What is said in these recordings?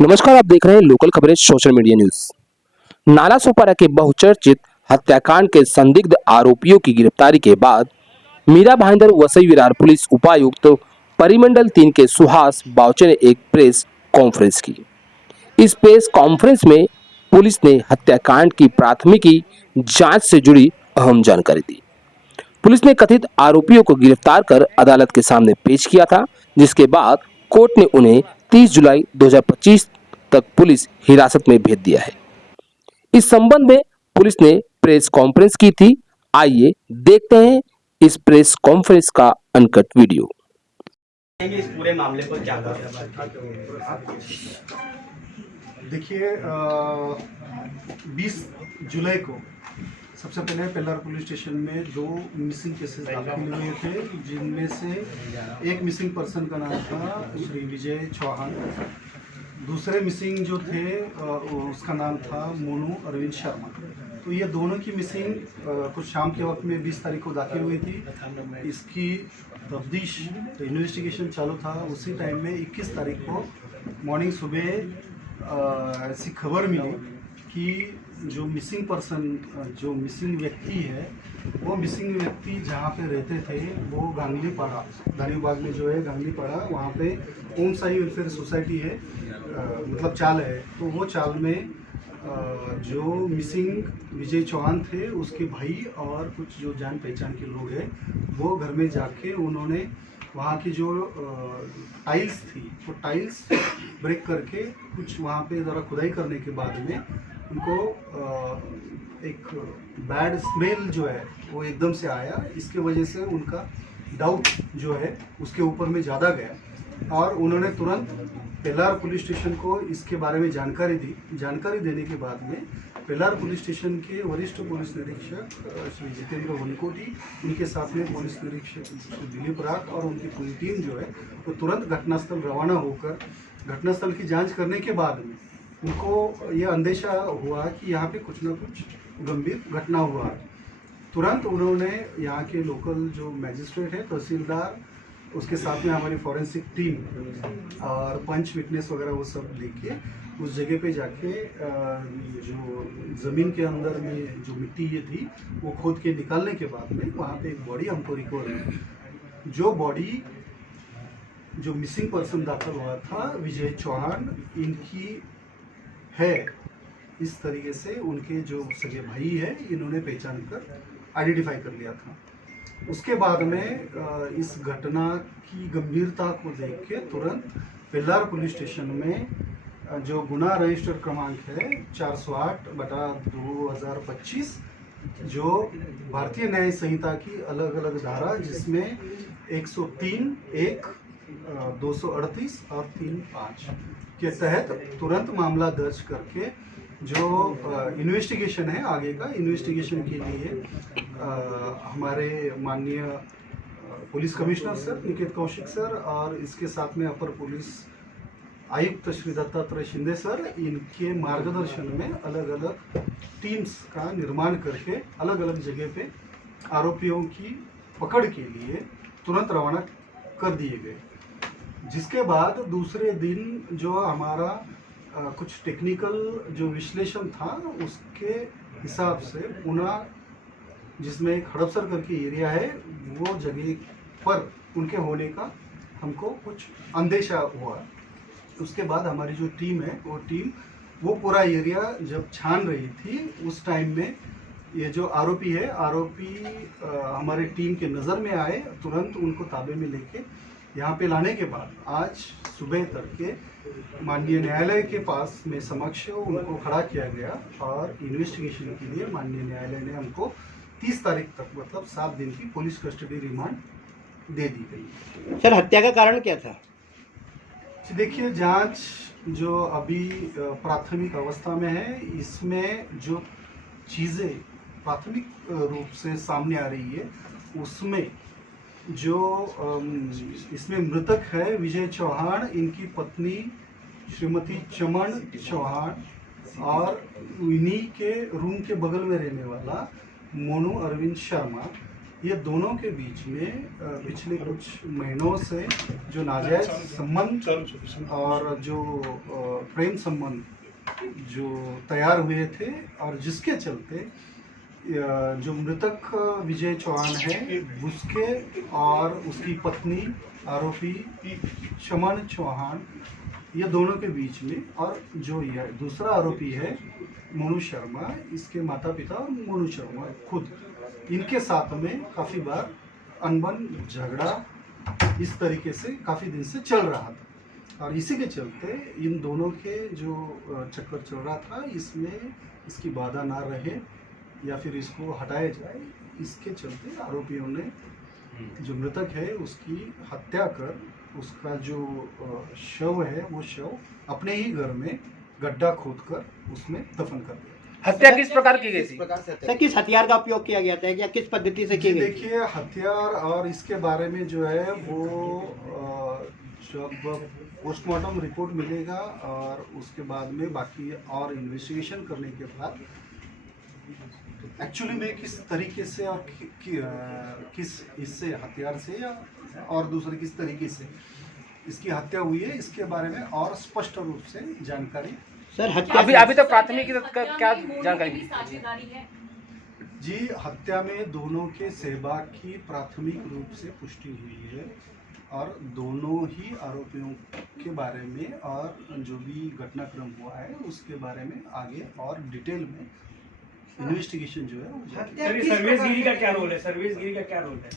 नमस्कार, आप देख रहे हैं लोकल खबरें social media news. Nala Sopara के बहुचर्चित हत्याकांड के संदिग्ध आरोपियों की गिरफ्तारी के बाद मीरा भाईंदर वसई विरार पुलिस उपायुक्त परिमंडल 3 के सुहास बावचे ने एक प्रेस कॉन्फ्रेंस की। इस प्रेस कॉन्फ्रेंस में पुलिस ने हत्याकांड की प्राथमिकी जांच से जुड़ी अहम जानकारी दी। पुलिस ने कथित आरोपियों को गिरफ्तार कर अदालत के सामने पेश किया था, जिसके बाद कोर्ट ने उन्हें 30 जुलाई 2025 तक पुलिस हिरासत में भेज दिया है। इस संबंध में पुलिस ने प्रेस कॉन्फ्रेंस की थी। आइए देखते हैं इस प्रेस कॉन्फ्रेंस का अनकट वीडियो। इस पूरे मामले को क्या कहा? देखिए 20 जुलाई को सबसे पहले पेल्लार पुलिस स्टेशन में 2 मिसिंग केसेस दाखिल हुए थे, जिनमें से एक मिसिंग पर्सन का नाम था श्री विजय चौहान। दूसरे मिसिंग जो थे उसका नाम था मोनू अरविंद शर्मा। तो ये दोनों की मिसिंग कुछ शाम के वक्त में 20 तारीख को दाखिल हुई थी। इसकी तफ्तीश इन्वेस्टिगेशन चालू था। उसी टाइम में 21 तारीख को मॉर्निंग सुबह ऐसी खबर मिली कि जो मिसिंग पर्सन, जो मिसिंग व्यक्ति है, वो मिसिंग व्यक्ति जहाँ पे रहते थे वो गांगलीपाड़ा, दानियोबाग में जो है गांगलीपाड़ा, वहाँ पे ओम साई वेलफेयर सोसाइटी है, मतलब चाल है। तो वो चाल में जो मिसिंग विजय चौहान थे उसके भाई और कुछ जो जान पहचान के लोग हैं, वो घर में जाके उन्होंने वहाँ की जो टाइल्स थी वो टाइल्स ब्रेक करके कुछ वहाँ पे ज़रा खुदाई करने के बाद में उनको एक बैड स्मेल जो है वो एकदम से आया। इसके वजह से उनका डाउट जो है उसके ऊपर में ज़्यादा गया और उन्होंने तुरंत पेल्लार पुलिस स्टेशन को इसके बारे में जानकारी दी। जानकारी देने के बाद में पेल्लार पुलिस स्टेशन के वरिष्ठ पुलिस निरीक्षक श्री जितेंद्र वनकोटी, उनके साथ में पुलिस निरीक्षक दिलीप राग और उनकी पूरी टीम जो है वो तुरंत घटनास्थल रवाना होकर घटनास्थल की जांच करने के बाद में उनको ये अंदेशा हुआ कि यहाँ पे कुछ ना कुछ गंभीर घटना हुआ है। तुरंत उन्होंने यहाँ के लोकल जो मैजिस्ट्रेट है, तहसीलदार, उसके साथ में हमारी फॉरेंसिक टीम और पंच विटनेस वगैरह वो सब लेके उस जगह पे जाके जो ज़मीन के अंदर में जो मिट्टी ये थी वो खोद के निकालने के बाद में वहाँ पे एक बॉडी हमको रिकवर हुई। जो बॉडी जो मिसिंग पर्सन दाखिल हुआ था विजय चौहान, इनकी है। इस तरीके से उनके जो सगे भाई है इन्होंने पहचान कर आइडेंटिफाई कर लिया था। उसके बाद में इस घटना की गंभीरता को देख के तुरंत पेल्लार पुलिस स्टेशन में जो गुना रजिस्टर क्रमांक है 408/2025, जो भारतीय न्याय संहिता की अलग अलग धारा, जिसमें 103, 1, 238 और 3(5) के तहत तुरंत मामला दर्ज करके जो इन्वेस्टिगेशन है, आगे का इन्वेस्टिगेशन के लिए हमारे माननीय police commissioner sir Niket Kaushik sir और इसके साथ में अपर पुलिस आयुक्त श्री दत्तात्रेय शिंदे सर, इनके मार्गदर्शन में अलग अलग टीम्स का निर्माण करके अलग अलग जगह पे आरोपियों की पकड़ के लिए तुरंत रवाना कर दिए गए। जिसके बाद दूसरे दिन जो हमारा कुछ टेक्निकल जो विश्लेषण था उसके हिसाब से पुनः, जिसमें एक हड़पसर करके एरिया है, वो जगह पर उनके होने का हमको कुछ अंदेशा हुआ। उसके बाद हमारी जो टीम है वो पूरा एरिया जब छान रही थी, उस टाइम में ये जो आरोपी है, हमारे टीम के नज़र में आए। तुरंत उनको ताबे में लेके यहाँ पे लाने के बाद आज सुबह तड़के माननीय न्यायालय के पास में समक्ष उनको खड़ा किया गया और इन्वेस्टिगेशन के लिए माननीय न्यायालय ने हमको 30 तारीख तक, मतलब 7 दिन की पुलिस कस्टडी रिमांड दे दी गई। सर, हत्या का कारण क्या था? देखिए, जांच जो अभी प्राथमिक अवस्था में है, इसमें जो चीज़ें प्राथमिक रूप से सामने आ रही है उसमें जो इसमें मृतक है विजय चौहान, इनकी पत्नी श्रीमती चमन चौहान और इन्हीं के रूम के बगल में रहने वाला मोनू अरविंद शर्मा, ये दोनों के बीच में पिछले कुछ महीनों से जो नाजायज संबंध और जो प्रेम संबंध जो तैयार हुए थे और जिसके चलते जो मृतक विजय चौहान है उसके और उसकी पत्नी आरोपी चमन चौहान ये दोनों के बीच में, और जो यह दूसरा आरोपी है मोनू शर्मा, इसके माता पिता और मोनू शर्मा खुद, इनके साथ में काफ़ी बार अनबन झगड़ा इस तरीके से काफ़ी दिन से चल रहा था। और इसी के चलते इन दोनों के जो चक्कर चल रहा था, इसमें इसकी बाधा ना रहे या फिर इसको हटाया जाए, इसके चलते आरोपियों ने जो मृतक है उसकी हत्या कर उसका जो शव है वो शव अपने ही घर में गड्ढा खोदकर उसमें दफन कर दिया। हत्या किस प्रकार की गई थी? सर किस हथियार का उपयोग किया गया था या किस पद्धति से की गई? देखिए, हथियार और इसके बारे में जो है वो जब पोस्टमार्टम रिपोर्ट मिलेगा और उसके बाद में बाकी और इन्वेस्टिगेशन करने के बाद एक्चुअली में किस तरीके से और किस इससे हथियार से या और दूसरे किस तरीके से इसकी हत्या हुई है, इसके बारे में और स्पष्ट रूप से जानकारी। सर हत्या अभी तो प्राथमिक क्या जानकारी साझेदारी है? जी, हत्या में दोनों के सहभाग की प्राथमिक रूप से पुष्टि हुई है और दोनों ही आरोपियों के बारे में और जो भी घटनाक्रम हुआ है उसके बारे में आगे और डिटेल में इन्वेस्टिगेशन जो है वो जारी। सर्विसगिरी का क्या रोल है? सर्विसगिरी का क्या रोल है?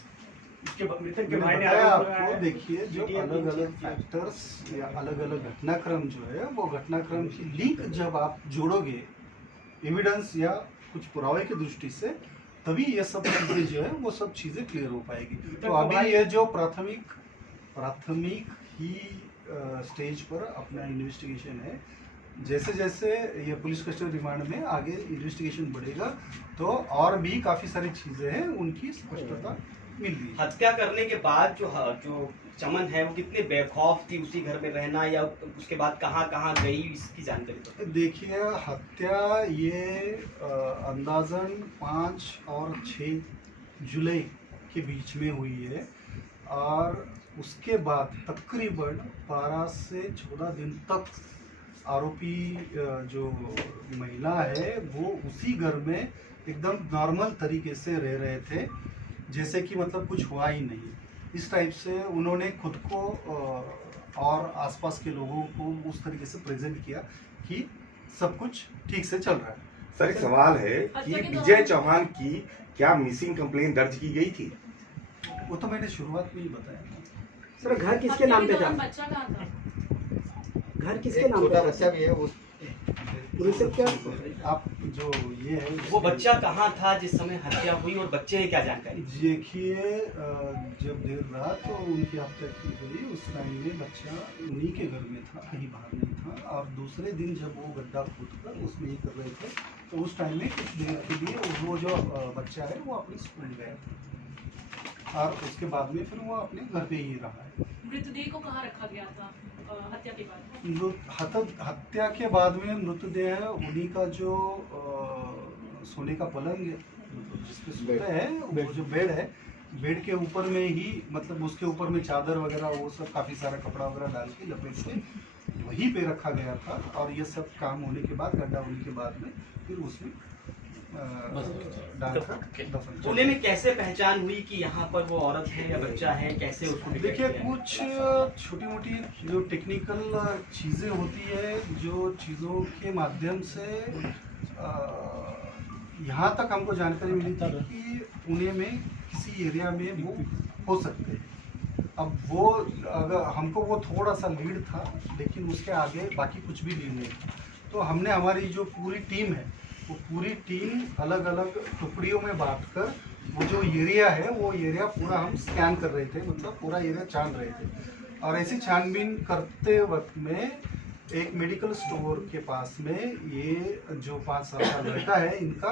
इसके मृतक के भाई ने आपको देखिए, जो अलग अलग फैक्टर्स या अलग अलग घटनाक्रम जो है वो घटनाक्रम की लिंक जब आप जोड़ोगे एविडेंस या कुछ पुरावे की दृष्टि से, तभी ये सब चीजें जो है वो सब चीजें क्लियर हो पाएगी। तो अभी ये जो प्राथमिक ही स्टेज पर अपना इन्वेस्टिगेशन है, जैसे जैसे ये पुलिस कस्टडी रिमांड में आगे इन्वेस्टिगेशन बढ़ेगा तो और भी काफ़ी सारी चीज़ें हैं उनकी स्पष्टता मिल रही है। हत्या करने के बाद जो चमन है वो कितने बेखौफ थी उसी घर में रहना, या उसके बाद कहाँ कहाँ गई, इसकी जानकारी तो देखिए, हत्या ये अंदाजन 5 और 6 जुलाई के बीच में हुई है और उसके बाद तकरीबन 12 से 14 दिन तक आरोपी जो महिला है वो उसी घर में एकदम नॉर्मल तरीके से रह रहे थे, जैसे कि मतलब कुछ हुआ ही नहीं। इस टाइप से उन्होंने खुद को और आसपास के लोगों को उस तरीके से प्रेजेंट किया कि सब कुछ ठीक से चल रहा है। सर, एक सवाल है कि विजय चौहान की क्या मिसिंग कंप्लेंट दर्ज की गई थी? वो तो मैंने शुरुआत में ही बताया। सर घर किसके नाम पे था? बच्चा कहाँ था? घर किसके नाम पे? बच्चा भी है वो। पुलिस क्या आप जो ये है वो बच्चा कहाँ था जिस समय हत्या हुई और बच्चे ने क्या जानकारी? देखिए, जब देर रात तो उनकी हत्या की गई उस टाइम में बच्चा उन्हीं के घर में था, कहीं बाहर नहीं था। और दूसरे दिन जब वो गड्ढा खोदकर उसमें ही कर रहे थे तो उस टाइम में कुछ देर के लिए वो जो बच्चा है वो अपने स्कूल गया और उसके बाद में फिर वो अपने घर पे ही रहा है। मृतदेह को कहाँ रखा गया था हत्या के बाद? हत्या के बाद में मृतदेह उन्हीं का जो सोने का पलंग है, मतलब जिसपे सोते हैं, वो जो बेड है, बेड के ऊपर में ही, मतलब उसके ऊपर में चादर वगैरह वो सब काफ़ी सारा कपड़ा वगैरह डाल के लपेट के वहीं पे रखा गया था। और ये सब काम होने के बाद, गड्ढा होने के बाद में फिर उसमें पुणे में कैसे पहचान हुई कि यहाँ पर वो औरत है या बच्चा है, कैसे उसको? देखिए, कुछ छोटी मोटी जो टेक्निकल चीज़ें होती है, जो चीज़ों के माध्यम से यहाँ तक हमको जानकारी मिली थी कि पुणे में किसी एरिया में वो हो सकते हैं। अब वो अगर हमको वो थोड़ा सा लीड था, लेकिन उसके आगे बाकी कुछ भी लीड नहीं था। तो हमने हमारी जो पूरी टीम है वो पूरी टीम अलग अलग टुकड़ियों में बांटकर वो जो एरिया है वो एरिया पूरा हम स्कैन कर रहे थे, मतलब पूरा एरिया छान रहे थे। और ऐसी छानबीन करते वक्त में एक मेडिकल स्टोर के पास में ये जो 5 साल का लड़का है इनका,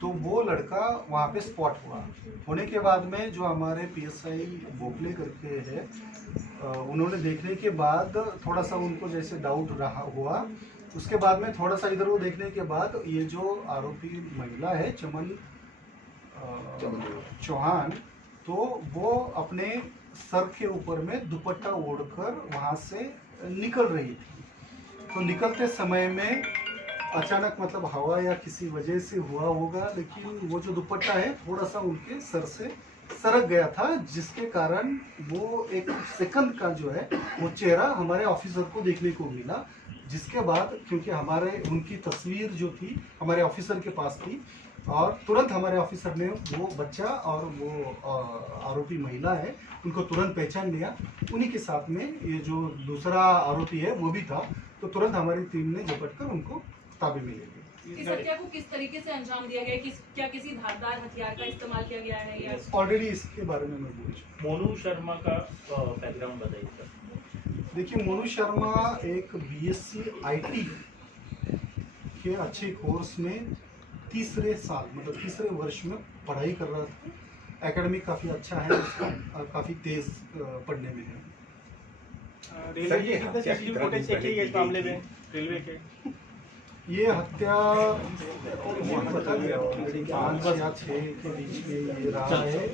तो वो लड़का वहाँ पे स्पॉट हुआ। होने के बाद में जो हमारे PSI बोपले करके है, उन्होंने देखने के बाद थोड़ा सा उनको जैसे डाउट रहा हुआ। उसके बाद में थोड़ा सा इधर वो देखने के बाद ये जो आरोपी महिला है चमन चौहान, तो वो अपने सर के ऊपर में दुपट्टा ओढ़कर वहाँ से निकल रही थी। तो निकलते समय में अचानक मतलब हवा या किसी वजह से हुआ होगा, लेकिन वो जो दुपट्टा है थोड़ा सा उनके सर से सरक गया था, जिसके कारण वो एक सेकंड का जो है वो चेहरा हमारे ऑफिसर को देखने को मिला। जिसके बाद क्योंकि हमारे उनकी तस्वीर जो थी हमारे ऑफिसर के पास थी, और तुरंत हमारे ऑफिसर ने वो बच्चा और वो आरोपी महिला है उनको तुरंत पहचान लिया। उन्हीं के साथ में ये जो दूसरा आरोपी है वो भी था, तो तुरंत हमारी टीम ने झपट कर उनको ताबे में ले लिया। इस हत्या को किस तरीके से अंजाम दिया गया? क्या किसी धारदार हथियार का इस्तेमाल किया गया है या ऑलरेडी इसके बारे में मैं बोल चुका हूं। मोनू शर्मा का बैकग्राउंड बताइए सर। देखिए, मोनू शर्मा एक बीएससी आईटी के अच्छे कोर्स में तीसरे साल मतलब तीसरे वर्ष में पढ़ाई कर रहा था। एकेडमिक काफ़ी अच्छा है उसका, काफ़ी तेज पढ़ने में है। रेलवे के कितने सीसीटीवी फुटेज चेक किए गए इस मामले में? रेलवे के ये हत्या ये बता दिया ऑलरेडी 5 या 6 के बीच में ये रहा है।